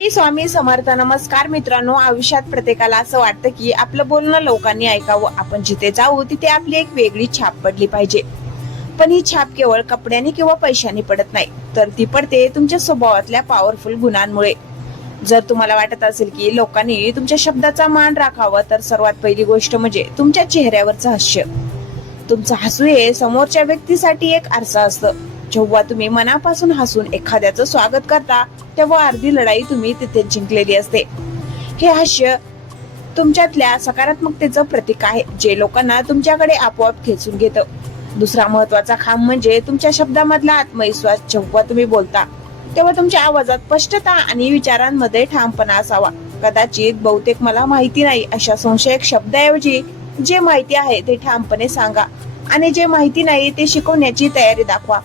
स्वामी समर्थ. नमस्कार मित्रांनो. आयुष्यात प्रत्येकाला असं वाटतं की आपलं बोलणं लोकांनी ऐकावं. आपण जिथे जाऊ तिथे आपली एक वेगळी छाप पडली पाहिजे. पण ही छाप केवळ कपड्याने किंवा पैशाने पडत नाही, तर ती पडते तुमच्या स्वभावातल्या पॉवरफुल गुणांमुळे. जर तुम्हाला वाटत असेल की लोकांनी तुमच्या शब्दाचा मान राखावा, तर सर्वात पहिली गोष्ट म्हणजे तुमच्या चेहऱ्यावरचं हास्य. तुमचं हसू हे समोरच्या व्यक्तीसाठी एक आरसा असतं. जेव्हा तुम्ही मनापासून हसून एखाद्याचं स्वागत करता, तेव्हा अर्धी लढाई तुम्ही तिथे जिंकलेली असते. हे हास्य तुमच्यातल्या सकारात्मकतेचं प्रतीक आहे, जे लोकांना तुमच्याकडे आपोआप खेचून घेतं. दुसरा महत्वाचा खांब म्हणजे तुमच्या शब्दामधला आत्मविश्वास. जेव्हा तुम्ही बोलता तेव्हा तुमच्या आवाजात स्पष्टता आणि विचारांमध्ये ठामपणा असावा. कदाचित बहुतेक मला माहिती नाही अशा संशयक शब्दाऐवजी जे माहिती आहे ते ठामपणे सांगा, आणि जे माहिती नाही ते शिकवण्याची तयारी दाखवा.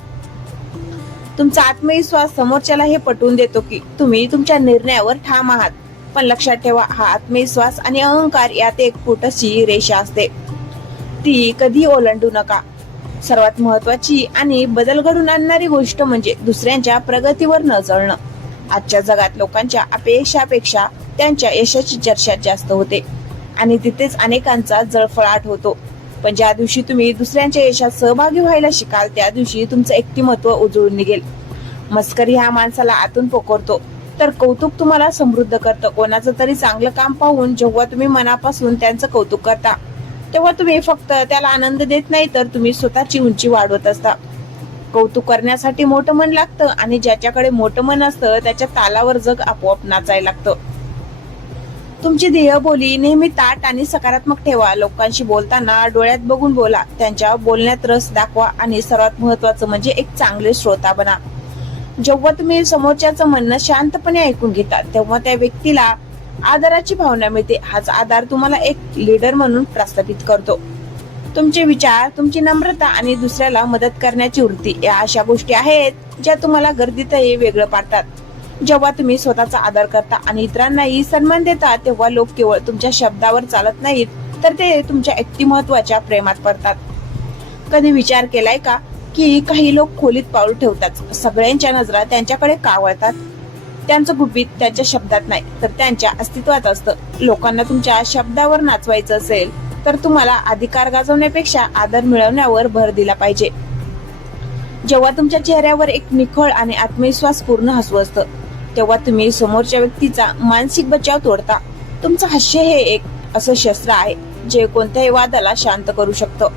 तुमचा आत्मविश्वास समोरच्याला हे पटवून देतो की तुम्ही तुमच्या निर्णयावर ठाम आहात. पण लक्षात ठेवा, हा आत्मविश्वास आणि अहंकार यात एक छोटीशी रेषा असते, ती कधी ओलांडू नका. सर्वात महत्वाची आणि बदल घडून आणणारी गोष्ट म्हणजे दुसऱ्यांच्या प्रगतीवर न जळणं. आजच्या जगात लोकांच्या अपेक्षापेक्षा त्यांच्या यशाची चर्चा जास्त होते, आणि तिथेच अनेकांचा जळफळाट होतो. पण ज्या दिवशी तुम्ही दुसऱ्यांच्या यशात सहभागी व्हायला शिकाल, त्या दिवशी तुमचं व्यक्तिमत्व उजळून निघेल. मस्करी हा माणसाला आतून पोखरतो, तर कौतुक तुम्हाला समृद्ध करतं. कोणाचं तरी चांगलं काम पाहून जेव्हा तुम्ही मनापासून त्यांचं कौतुक करता, तेव्हा तुम्ही फक्त त्याला आनंद देत नाही, तर तुम्ही स्वतःची उंची वाढवत असता. कौतुक करण्यासाठी मोठं मन लागतं, आणि ज्याच्याकडे मोठं मन असतं त्याच्या तालावर जग आपोआप नाचायला लागतं. तुमची देहबोली नेहमी ताठ आणि सकारात्मक ठेवा. लोकांशी बोलताना डोळ्यात बघून बोला, त्यांच्या बोलण्यात रस दाखवा, आणि सर्वात महत्वाचं म्हणजे एक चांगले श्रोता बना. जेव्हा तुम्ही समोरच्याचं म्हणणं शांतपणे ऐकून घेता, तेव्हा त्या व्यक्तीला आदराची भावना मिळते. हाच आधार तुम्हाला एक लीडर म्हणून प्रस्थापित करतो. तुमचे विचार, तुमची नम्रता आणि दुसऱ्याला मदत करण्याची वृत्ती या अशा गोष्टी आहेत ज्या तुम्हाला गर्दीतही वेगळं पाडतात. जेव्हा तुम्ही स्वतःचा आदर करता आणि इतरांनाही सन्मान देता, तेव्हा लोक केवळ तुमच्या शब्दावर चालत नाहीत, तर ते तुमच्या व्यक्तिमत्वाच्या प्रेमात पडतात. कधी विचार केलाय का की काही लोक खोलीत पाऊल ठेवतात, सगळ्यांच्या नजरा त्यांच्याकडे का वळतात? त्यांचं गुपित त्यांच्या शब्दात नाही, तर त्यांच्या अस्तित्वात असतं. लोकांना तुमच्या शब्दावर नाचवायचं असेल, तर तुम्हाला अधिकार गाजवण्यापेक्षा आदर मिळवण्यावर भर दिला पाहिजे. जेव्हा तुमच्या चेहऱ्यावर एक निखळ आणि आत्मविश्वास पूर्ण हसू असतं, तेव्हा तुम्ही समोरच्या व्यक्तीचा मानसिक बचाव तोडता. तुमचं हास्य हे एक असं शस्त्र आहे जे कोणत्याही वादाला शांत करू शकतं,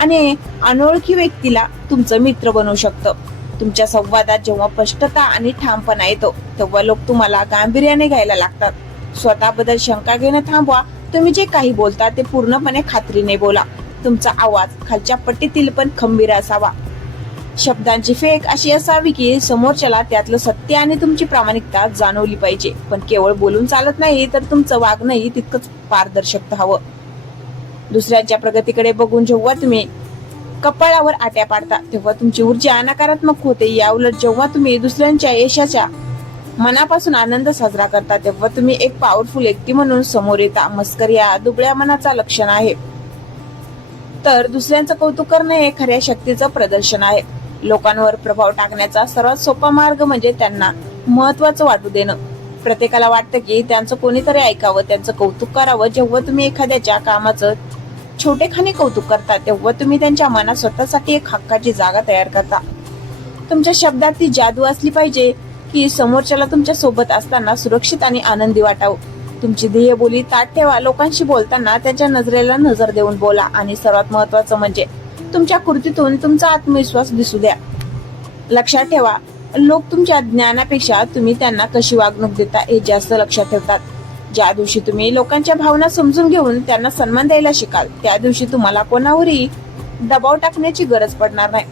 आणि अनोळखी व्यक्तीला तुमचं मित्र बनवू शकतं. तुमच्या संवादात जेव्हा स्पष्टता आणि ठामपणा येतो, तेव्हा लोक तुम्हाला गांभीर्याने घ्यायला लागतात. स्वतःबद्दल शंका घेणं थांबवा. तुम्ही जे काही बोलता ते पूर्णपणे खात्रीने बोला. तुमचा आवाज खालच्या पट्टीतील पण खंबीर असावा. शब्दांची फेक अशी असावी की समोरच्याला त्यातलं सत्य आणि तुमची प्रामाणिकता जाणवली पाहिजे. पण केवळ बोलून चालत नाही, तर तुमचं वागणंही तितकंच पारदर्शक हवं. दुसऱ्यांच्या प्रगतीकडे बघून जेव्हा तुम्ही कपाळावर आट्या पाडता, तेव्हा तुमची ऊर्जा नकारात्मक होते. याउलट जेव्हा तुम्ही दुसऱ्यांच्या यशाच्या मनापासून आनंद साजरा करता, तेव्हा तुम्ही एक पॉवरफुल व्यक्ती म्हणून समोर येता. मस्करी या दुबळ्या मनाचा लक्षण आहे, तर दुसऱ्यांचं कौतुक करणं हे खऱ्या शक्तीचं प्रदर्शन आहे. लोकांवर प्रभाव टाकण्याचा सर्वात सोपा मार्ग म्हणजे त्यांना महत्वाचं वाटू देणं. प्रत्येकाला वाटतं की त्यांचं कोणीतरी ऐकावं, त्यांचं कौतुक करावं. जेव्हा तुम्ही एखाद्याच्या कामाचं छोटेखानी कौतुक करता, तेव्हा तुम्ही त्यांच्या मनात स्वतःसाठी एक हक्काची जागा तयार करता. तुमच्या शब्दात ती जादू असली पाहिजे की समोरच्याला तुमच्या सोबत असताना सुरक्षित आणि आनंदी वाटावं. तुमची ध्येयबोली ताठ ठेवा. लोकांशी बोलताना त्यांच्या नजरेला नजर देऊन बोला, आणि सर्वात महत्वाचं म्हणजे तुमच्या कृतीतून तुमचा आत्मविश्वास दिसू द्या. लक्षात ठेवा, लोक तुमच्या ज्ञानापेक्षा तुम्ही त्यांना कशी वागणूक देता हे जास्त लक्षात ठेवतात. ज्या दिवशी तुम्ही लोकांच्या भावना समजून घेऊन त्यांना सन्मान द्यायला शिकाल, त्या दिवशी तुम्हाला कोणावरही दबाव टाकण्याची गरज पडणार नाही.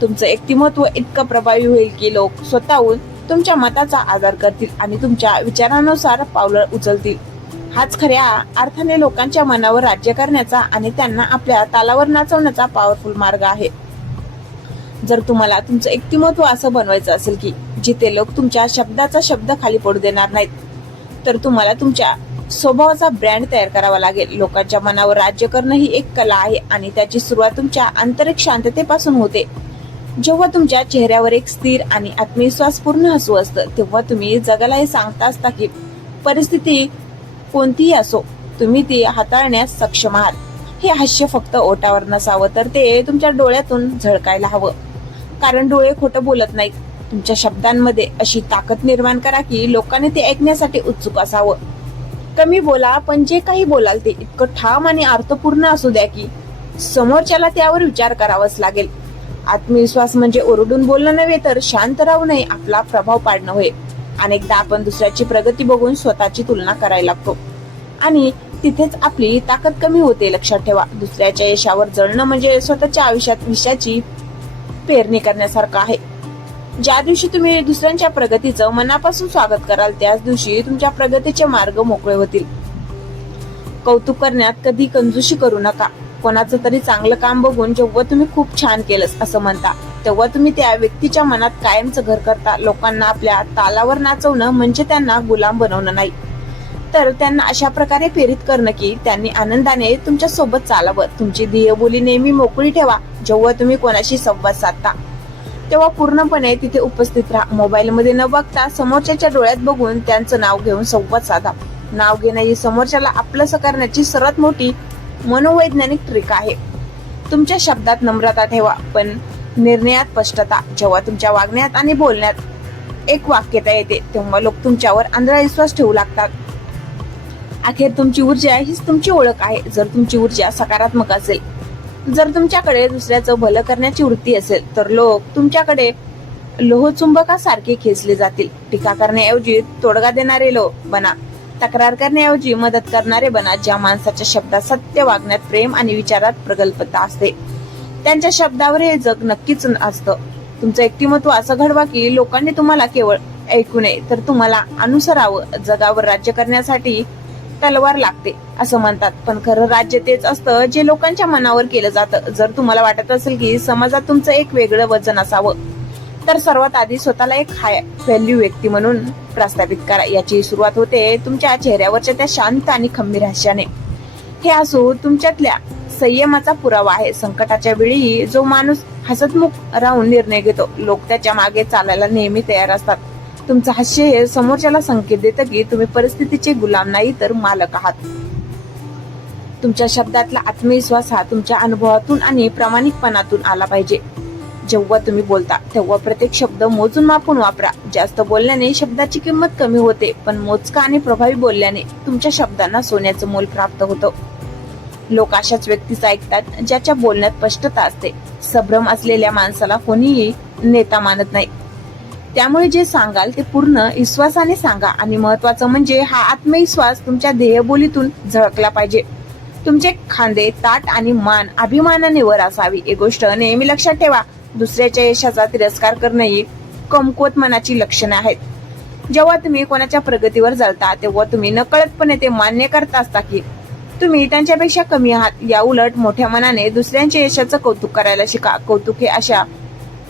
तुमचं व्यक्तिमत्व इतकं प्रभावी होईल की लोक स्वतःहून तुमच्या मताचा आदर करतील आणि तुमच्या विचारानुसार पावलं उचलतील. हाच खऱ्या अर्थाने लोकांच्या मनावर राज्य करण्याचा आणि त्यांना आपल्या तालावर नाचवण्याचा पॉवरफुल मार्ग आहे. जर तुम्हाला तुमचं व्यक्तिमत्व असं बनवायचं असेल की जिथे लोक तुमच्या शब्दाचा शब्द खाली पडू देणार नाहीत, तर तुम्हाला तुमच्या स्वभावाचा ब्रँड तयार करावा लागेल. लोकांच्या मनावर राज्य करणं ही एक कला आहे, आणि त्याची सुरुवात तुमच्या आंतरिक शांततेपासून होते. जेव्हा तुमच्या चेहऱ्यावर एक स्थिर आणि आत्मविश्वासपूर्ण हसू असतं तेव्हा तुम्ही जगाला हे सांगता असता की परिस्थिती कोणतीही असो तुम्ही ती हाताळण्यास सक्षम आहात. हे हास्य फक्त ओठावर नसावं तर ते तुमच्या डोळ्यातून झळकायला हवं, कारण डोळे खोटं बोलत नाहीत. तुमच्या शब्दांमध्ये अशी ताकद निर्माण करा की लोकांनी ते ऐकण्यासाठी उत्सुक असावं. कमी बोला, पण जे काही बोलाल ते इतकं ठाम आणि अर्थपूर्ण असू द्या की समोरच्याला त्यावर विचार करावाच लागेल. आत्मविश्वास म्हणजे ओरडून बोलणं नव्हे तर शांत राहू नये, आपला प्रभाव पाडणं होय. अनेकदा आपण दुसऱ्याची प्रगती बघून स्वतःची तुलना करायला लागतो आणि तिथेच आपली ताकद कमी होते. लक्षात ठेवा, दुसऱ्याच्या यशावर जळणं म्हणजे स्वतःच्या आयुष्यात विषयाची पेरणी करण्यासारखं आहे. ज्या दिवशी तुम्ही दुसऱ्यांच्या प्रगतीचं मनापासून स्वागत कराल त्याच दिवशी तुमच्या प्रगतीचे मार्ग मोकळे होतील. कौतुक करण्यात कधी कंजूसी करू नका. कोणाचं तरी चांगलं काम बघून जेव्हा तुम्ही खूप छान केलंस असं म्हणता तेव्हा तुम्ही त्या व्यक्तीच्या मनात कायमचं घर करता. लोकांना आपल्या तालावर नाचवणं म्हणजे त्यांना गुलाम बनवणं नाही, तर त्यांना अशा प्रकारे प्रेरित करणं की त्यांनी आनंदाने तुमच्या सोबत चालावं. तुमची ध्येयबोली नेहमी मोकळी ठेवा. जेव्हा तुम्ही कोणाशी संवाद साधता तेव्हा पूर्णपणे तिथे उपस्थित राहा. मोबाईल मध्ये न बघता समोरच्याच्या डोळ्यात बघून त्यांचं नाव घेऊन संवाद साधा. नाव घेणं ही समोरच्याला आपलंसं करण्याची सर्वात मोठी मनोवैज्ञानिक ट्रिक आहे. तुमच्या शब्दात नम्रता ठेवा, पण निर्णयात स्पष्टता. जेव्हा तुमच्या वागण्यात आणि बोलण्यात एक वाक्यता येते तेव्हा लोक तुमच्यावर आंधळा विश्वास ठेवू लागतात. अखेर तुमची ऊर्जा हीच तुमची ओळख आहे. जर तुमची ऊर्जा सकारात्मक असेल, जर तुमच्याकडे दुसऱ्याचं भलं करण्याची वृत्ती असेल तर लोक तुमच्याकडे लोहचुंबकासारखे खेचले जातील. टीका करण्याऐवजी तोडगा देणारे लोक बना. तक्रार करण्याऐवजी मदत करणारे बना. ज्या माणसाच्या शब्दात सत्य, वागण्यात प्रेम आणि विचारात प्रगल्भता असते त्यांच्या शब्दावर हे जग नक्कीच असतं. तुमचं व्यक्तिमत्व असं घडवा की लोकांनी तुम्हाला केवळ ऐकू नये तर तुम्हाला अनुसरावं. जगावर राज्य करण्यासाठी तलवार लागते असं म्हणतात, पण खरं राज्य तेच असतं जे लोकांच्या मनावर केलं जातं. जर तुम्हाला वाटत असेल की समाजात तुमचं एक वेगळं वजन असावं तर सर्वात आधी स्वतःला एक हाय व्हॅल्यू व्यक्ती म्हणून प्रस्थापित करा. याची सुरुवात होते तुमच्या चेहऱ्यावरच्या त्या शांत आणि खंबीर हास्याने. हे हसू तुमच्यातल्या संयमाचा पुरावा आहे. संकटाच्या वेळी जो माणूस हसतमुख राहून निर्णय घेतो लोक त्याच्या मागे चालायला नेहमी तयार असतात. तुमचं हास्य हे समोरच्याला संकेत देतं की तुम्ही परिस्थितीचे गुलाम नाही तर मालक आहात. तुमच्या शब्दातला आत्मविश्वास हा तुमच्या अनुभवातून आणि प्रामाणिकपणातून आला पाहिजे. जेव्हा तुम्ही बोलता तेव्हा प्रत्येक शब्द मोजून मापून वापरा. जास्त बोलल्याने शब्दाची किंमत कमी होते, पण मोजका आणि प्रभावी बोलल्याने तुमच्या शब्दांना सोन्याचं मोल प्राप्त होतं. लोक अशाच व्यक्तीचं ऐकतात ज्याच्या बोलण्यात स्पष्टता असते. संभ्रम असलेल्या माणसाला कोणीही नेता मानत नाही. त्यामुळे जे सांगाल ते पूर्ण विश्वासाने सांगा आणि महत्वाचं म्हणजे हा आत्मविश्वास तुमच्या ध्येयबोलीतून झळकला पाहिजे. तुमचे खांदे, ताट आणि मान अभिमानाने वर असावी. एक गोष्ट नेहमी लक्षात ठेवा, दुसऱ्याच्या यशाचा तिरस्कार करणे ही कमकुवत मनाची लक्षणे आहेत. जेव्हा तुम्ही कोणाच्या प्रगतीवर जळता तेव्हा तुम्ही नकळतपणे ते मान्य करता असता की तुम्ही त्यांच्यापेक्षा कमी आहात. या उलट मोठ्या मनाने दुसऱ्यांच्या यशाचं कौतुक करायला शिका. कौतुक हे अशा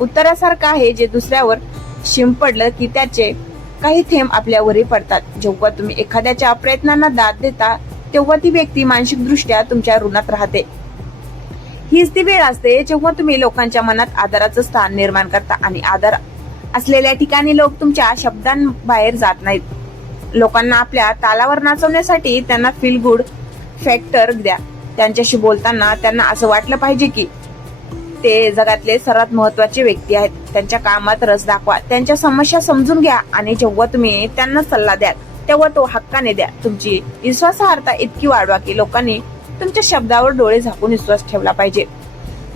उत्तरासारखं आहे जे दुसऱ्यावर शिंपडलं की त्याचे काही थेंब आपल्यावरही पडतात. जेव्हा तुम्ही एखाद्याच्या प्रयत्नांना दाद देता तेव्हा ती व्यक्ती मानसिक दृष्ट्या तुमच्या ऋणात राहते. हीच ती वेळ असते जेव्हा तुम्ही लोकांच्या मनात आदराचं स्थान निर्माण करता आणि आदर असलेल्या ठिकाणी लोक तुमच्या शब्दांबाहेर जात नाहीत. लोकांना आपल्या तालावर नाचवण्यासाठी त्यांना फील गुड फॅक्टर द्या. त्यांच्याशी बोलताना त्यांना असं वाटलं पाहिजे की ते जगातले सर्वात महत्वाचे व्यक्ती आहेत. त्यांच्या कामात रस दाखवा, त्यांच्या समस्या समजून घ्या आणि जेव्हा तुम्ही त्यांना सल्ला द्याल तेव्हा तो हक्काने द्या. तुमची विश्वासार्हता इतकी वाढवा की लोकांनी तुमच्या शब्दावर डोळे झाकून विश्वास ठेवला पाहिजे.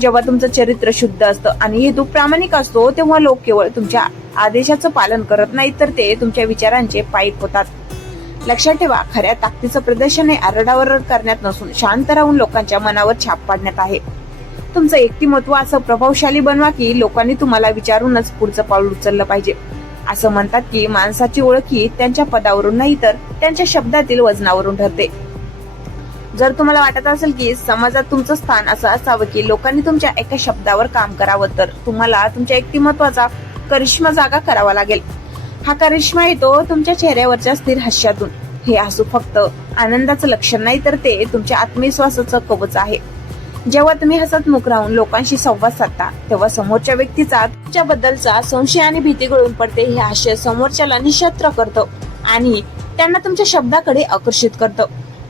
जेव्हा तुमचं चरित्र शुद्ध असतं आणि हेतू प्रामाणिक असतो तेव्हा लोक केवळ तुमच्या आदेशाचं पालन करत नाही तर ते तुमच्या विचारांचे पाईक होतात. लक्षात ठेवा, खऱ्या ताकदीचं प्रदर्शन हे आरडाओरड करण्यात नसून शांत राहून लोकांच्या मनावर छाप पाडण्यात आहे. तुमचं व्यक्तिमत्व असं प्रभावशाली बनवा की लोकांनी तुम्हाला विचारूनच पुढचं पाऊल उचललं पाहिजे. असं म्हणतात की माणसाची ओळख ही त्यांच्या पदावरून नाही तर त्यांच्या शब्दातील वजनावरून ठरते. जर तुम्हाला वाटत असेल की समाजात तुमचं स्थान असं असावं की लोकांनी तुमच्या एका शब्दावर काम करावं तर तुम्हाला तुमच्या व्यक्तिमत्वाचा करिश्मा जागा करावा लागेल. हा करिश्मा येतो तुमच्या चेहऱ्यावरच्या स्थिर हास्यातून. हे हसू फक्त आनंदाचं लक्षण नाही तर ते तुमच्या आत्मविश्वासाचं कवच आहे. जेव्हा तुम्ही हसतमुख राहून लोकांशी संवाद साधता तेव्हा समोरच्या व्यक्तीचा तुमच्याबद्दलचा संशय आणि भीती गळून पडते. हे हास्य समोरच्याला निशस्त्र करतं आणि त्यांना तुमच्या शब्दाकडे आकर्षित करतं.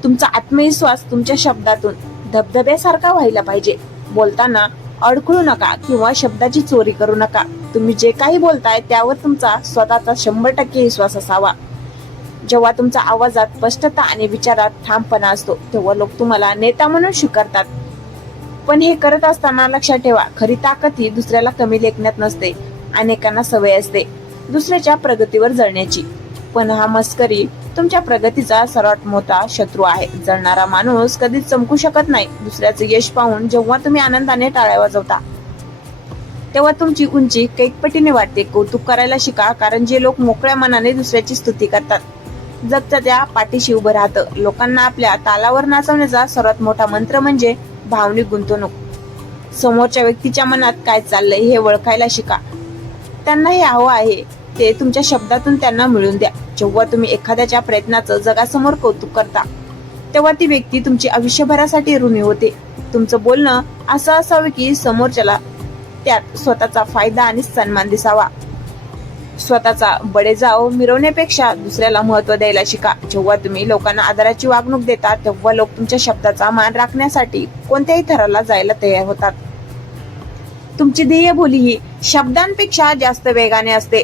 तुमचा आत्मविश्वास तुमच्या शब्दातून धबधब्यासारखा व्हायला पाहिजे. बोलताना अडखळू नका किंवा शब्दाची चोरी करू नका. तुम्ही जे काही बोलताय त्यावर तुमचा स्वतःचा 100% विश्वास असावा. जेव्हा तुमच्या आवाजात स्पष्टता आणि विचारात ठामपणा असतो तेव्हा लोक तुम्हाला नेता म्हणून स्वीकारतात. पण हे करत असताना लक्षात ठेवा, खरी ताकद ही दुसऱ्याला कमी लेखण्यात नसते. अनेकांना सवय असते दुसऱ्याच्या प्रगतीवर जळण्याची, पण हा मस्करी तुमच्या प्रगतीचा सर्वात मोठा शत्रू आहे. जळणारा माणूस कधीच चमकू शकत नाही. दुसऱ्याचं यश पाहून जेव्हा तुम्ही आनंदाने टाळ्या वाजवता तेव्हा तुमची उंची कैकपटीने वाढते. कौतुक करायला शिका, कारण जे लोक मोकळ्या मनाने दुसऱ्याची स्तुती करतात जगच्या त्या पाठीशी उभं राहतं. लोकांना आपल्या तालावर नाचवण्याचा सर्वात मोठा मंत्र म्हणजे भावनिक गुंतवणूक. समोरच्या व्यक्तीच्या मनात काय चाललंय हे ओळखायला शिका. त्यांना हे हवं आहे ते तुमच्या शब्दातून त्यांना मिळवून द्या. जेव्हा तुम्ही एखाद्याच्या प्रयत्नाचं जगासमोर कौतुक करता तेव्हा ती व्यक्ती तुमची आयुष्यभरासाठी ऋणी होते. तुमचं बोलणं असं असावं की समोरच्याला त्यात स्वतःचा फायदा आणि सन्मान दिसावा. स्वतःचा बडेजाव मिरवण्यापेक्षा दुसऱ्याला महत्व द्यायला शिका. जेव्हा तुम्ही लोकांना आदराची वागणूक देता तेव्हा लोक तुमच्या शब्दाचा मान राखण्यासाठी कोणत्याही थराला जायला तयार होतात. तुमची ध्येयबोली ही शब्दांपेक्षा जास्त वेगाने असते.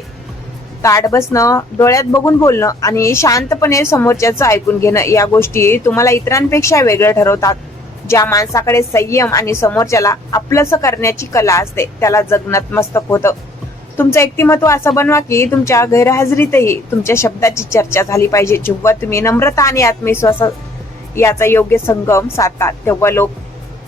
ताठ बसणं, डोळ्यात बघून बोलणं आणि शांतपणे समोरच्याचं ऐकून घेणं या गोष्टी तुम्हाला इतरांपेक्षा वेगळं ठरवतात. ज्या माणसाकडे संयम आणि समोरच्याला आपलंसं करण्याची कला असते त्याला जग नतमस्तक होतं. तुमचं व्यक्तिमत्व असं बनवा की तुमच्या गैरहजेरीतही तुमच्या शब्दाची चर्चा झाली पाहिजे. जेव्हा तुम्ही नम्रता आणि आत्मविश्वास याचा योग्य संगम साधतात तेव्हा लोक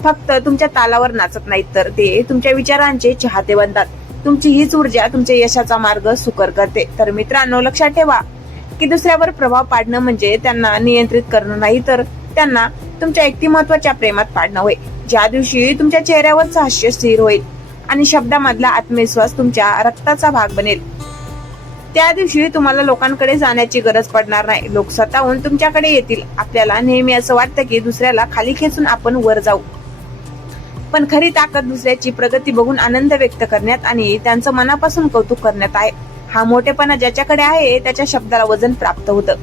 फक्त तुमच्या तालावर नाचत नाहीत तर ते तुमच्या विचारांचे चाहते बनतात. तुमची हीच ऊर्जा तुमच्या यशाचा मार्ग सुकर करते. तर मित्रांनो, लक्षात ठेवा की दुसऱ्यावर प्रभाव पाडणं म्हणजे त्यांना नियंत्रित करणं नाही, तर त्यांना तुमच्या व्यक्तिमत्वाच्या प्रेमात पाडणं होय. ज्या दिवशी तुमच्या चेहऱ्यावरचं हास्य स्थिर होईल आणि शब्दामधला आत्मविश्वास तुमच्या रक्ताचा भाग बनेल त्या दिवशी तुम्हाला लोकांकडे जाण्याची गरज पडणार नाही. लोक स्वतःहून तुमच्याकडे येतील. आपल्याला नेहमी असं वाटतं की दुसऱ्याला खाली खेचून आपण वर जाऊ, पण खरी ताकद दुसऱ्याची प्रगती बघून आनंद व्यक्त करण्यात आणि त्यांचं मनापासून कौतुक करण्यात आहे. हा मोठेपणा ज्याच्याकडे आहे त्याच्या शब्दाला वजन प्राप्त होतं.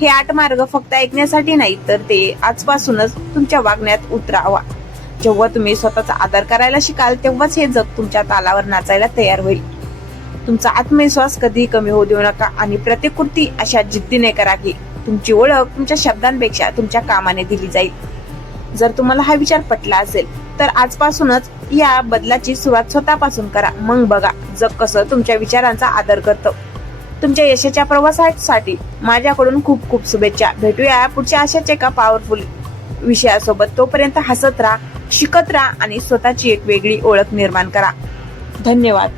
हे 8 मार्ग फक्त ऐकण्यासाठी नाही तर ते आजपासूनच तुमच्या वागण्यात उतरावा. जेव्हा तुम्ही स्वतःचा आदर करायला शिकाल तेव्हाच हे जग तुमच्या तालावर नाचायला तयार होईल. तुमचा आत्मविश्वास कधीही कमी होऊ देऊ नका आणि प्रत्येक कृती अशा जिद्दीने करा की तुमची ओळख तुमच्या शब्दांपेक्षा तुमच्या कामाने दिली जाईल. जर तुम्हाला हा विचार पटला असेल तर आजपासूनच या बदलाची सुरुवात स्वतःपासून करा. मग बघा जग कसं तुमच्या विचारांचा आदर करतं. तुमच्या यशाच्या प्रवासासाठी माझ्याकडून खूप खूप शुभेच्छा. भेटूया पुढच्या अशाच एका पॉवरफुल विषयासोबत. तोपर्यंत हसत राहा, शिकत राहा आणि स्वतःची एक वेगळी ओळख निर्माण करा. धन्यवाद.